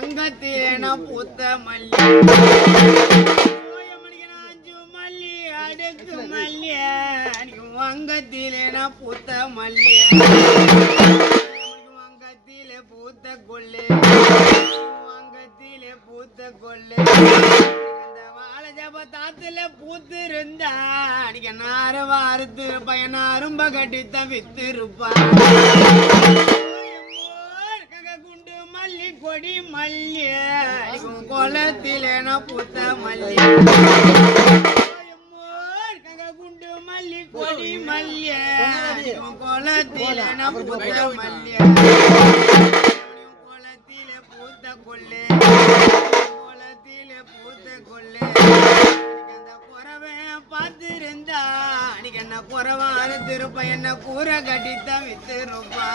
அங்கத்திலேன பூத்த மல்லி அஞ்சு மல்லி அடுக்கு மல்லிய அங்கத்திலேன பூத்த மல்லிய அங்கத்திலே பூத்த கொள்ளு அங்கத்திலே பூத்த கொள்ளு தாத்துல பூத்து இருந்தா அன்னைக்கு நார வாரத்து பயனாரும்ப கட்டித்த வித்து இருப்பா குண்டு மல்லி கொடி மல்லி குளத்திலேன பூத்த மல்லி குண்டு மல்லி கொடி மல்லிய குளத்திலேன பூத்த மல்லிய குளத்திலே பூத்த கொள்ளு குளத்திலே பூத்த கொள்ளு பார்த்திருந்தா அன்னைக்கு என்ன குறவான திருப்ப என்ன கூரை கட்டித்தான் வித்திருப்பா